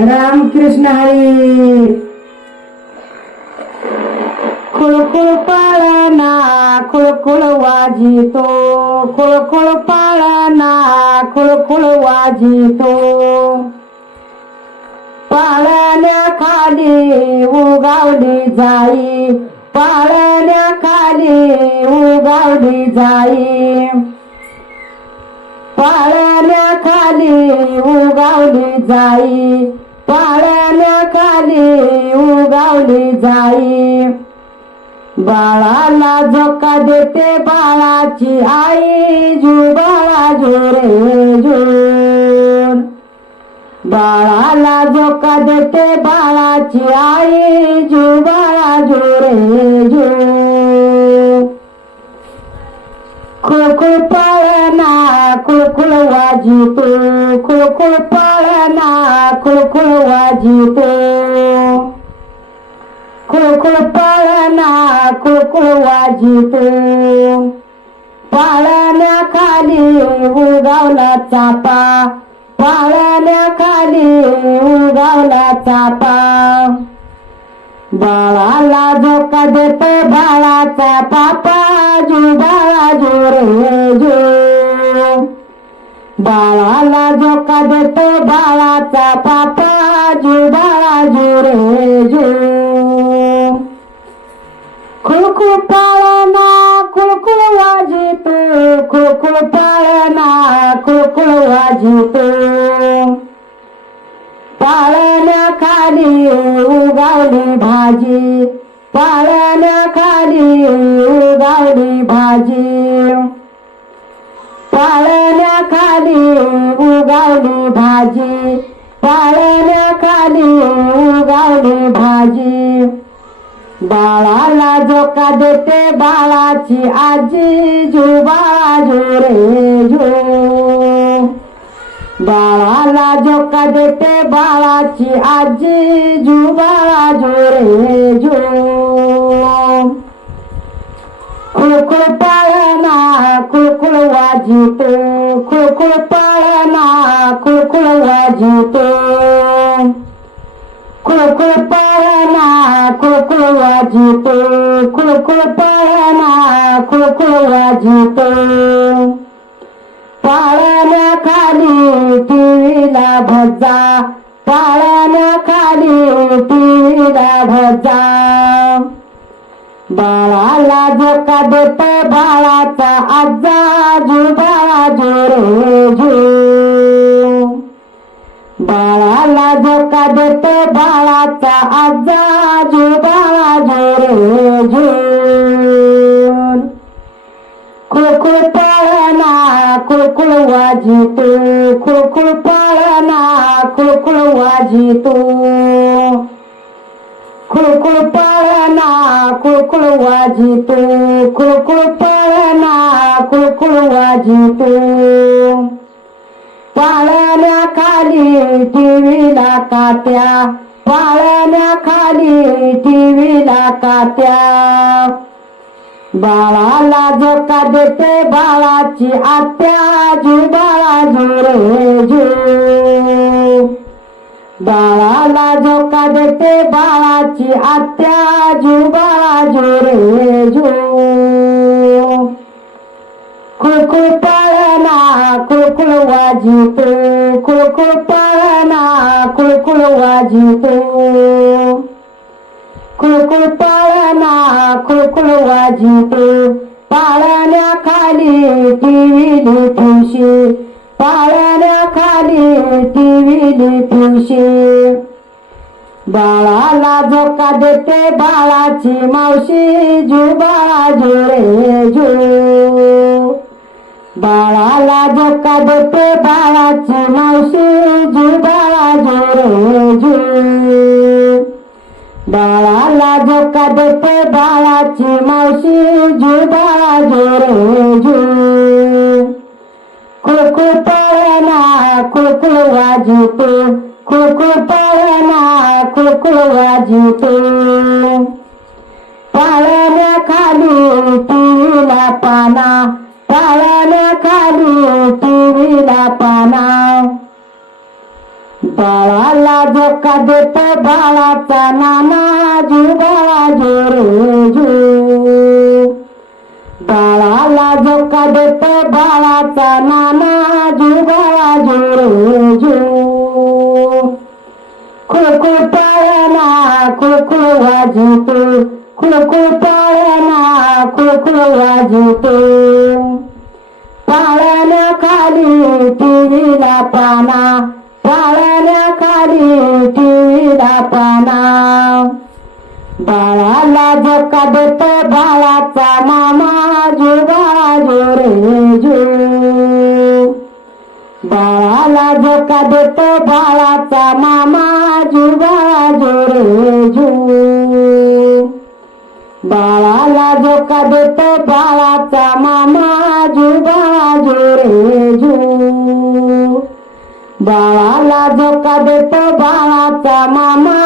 रामकृष्ण हरी. खुळखुळ पाळणा खुळखुळ वाजितो, खुळखुळ पाळणा खुळखुळ वाजितो. पाळण्याखाली उगावली जाई, पाळण्याखाली उगावली जाई. पाळण्याखाली उगावली जाई, पाळण्याखाली उगावली जाई. बाळाला झोका देते बाळाची आई, जुबाळा जुरे जून. बाळाला झोका देते बाळाची आई, जुबाळा जुरे जून. खुळखुळ पाळणा खुळखुळ वाजितो, खुळखुळ पाळणा खुळखुळ वाजितो. खुळखुळ पाळणा खुळखुळ वाजितो. पाळण्याखाली उगावला चापा, पाळण्याखाली उगावला चापा. बाळाला झोका देतो बाळाचा पापा, जुबाळा जुरे जू. बाळाला झोका देतो बाळाचा पापा, जुबाळा जुरे जू. खुळखुळ पाळणा खुळखुळ वाजितो, खुळखुळ पाळणा खुळखुळ वाजितो. पाळण्याखाली उगावली भाजी, पाळण्याखाली उगावली भाजी. पाळण्याखाली उगावली भाजी, पाळण्याखाली उगावली भाजी. बाळाला झोका देते बाळाची आजी, जुबाळा जुरे जू. बाळाला झोका देते बाळाची आजी, जुबाळा जुरे जू. खुळखुळ पाळणा खुळखुळ वाजितो, खुळखुळ पाळणा खुळखुळ वाजितो. खुळखुळ पाळणा खुळखुळ वाजितो, खुळखुळ पाळणा खुळखुळ वाजितो. पाळण्याखाली टीव्हीला भजा, पाळण्याखाली टीव्हीला भजा. बाळाला झोका देतो बाळाचा आजा, जुबाळा जुरे जू. बाळाला झोका देतो बाळाचा आजा, जुबाळा जुरे जू. खुळखुळ पाळणा खुळखुळ वाजितो, खुळखुळ पाळणा खुळखुळ वाजितो. खुळखुळ पाळणा खुळखुळ वाजितो, खुळखुळ पाळणा खुळखुळ वाजितो. पाळण्याखाली टीव्हीला कात्या, पाळण्याखाली टीव्हीला कात्या. बाळाला झोका देते बाळाची आत्या, जुबाळा जुरे जू. बाळाला झोका देते बाळाची आत्या, जुबाळा जुरे जू. खुळखुळ पाळणा खुळखुळ वाजितो, खुळखुळ पाळणा खुळखुळ वाजितो. खुळखुळ पाळणा खुळखुळ वाजितो. पाळण्याखाली टीव्हीली ठुशी, पाळण्याखाली टीव्हीली ठुशी. बाळाला झोका देते बाळाची मावशी, जुबाळा जुरे जू. बाळाला झोका देते बाळाची मावशी, जुबाळा जुरे जू. बाळाला झोका देते बाळाची मावशी, जुबाळा जुरे जू. खुळखुळ पाळणा खुळखुळ वाजितो, खुळखुळ पाळणा खुळखुळ वाजितो. पाळण्याखाली टीव्हीला पाना, पाळण्याखाली टीव्हीला पाना. बाळाला झोका देतो बाळाचा नाना जुबाळा जोरे जू बाळाला झोका देतो बाळाचा नाना जुबाळा जोरे जू खुळखुळ पाळणा खुळखुळ वाजतो खुळखुळ पाळणा खुळखुळ वाजतो पाळण्याखाली टीव्हीला पाना पाळण्याखाली टीव्हीला पाना बाळाला झोका देतो बाळाचा मामा जुबाळा जोरे जू बाळाला झोका देतो बाळाचा मामा जुबाळा जोरे जू बाळाला झोका देतो बाळाचा मामा जुबाळा जोरे जू बाळाला झोका देतो बाळाचा मामा